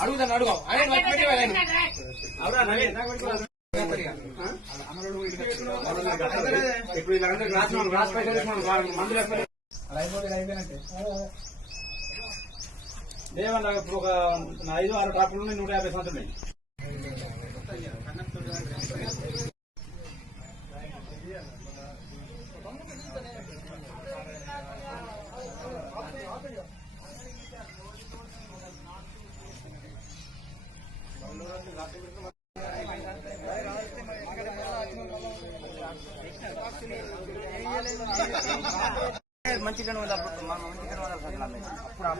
అడుగుతాను అడుగు ఇప్పుడు లేవన్నా ఇప్పుడు ఒక 5-6 ట్రాక్టర్లు 150 సంవత్సరాలు. మంచిగా మంచిగా అప్పుడు ఆ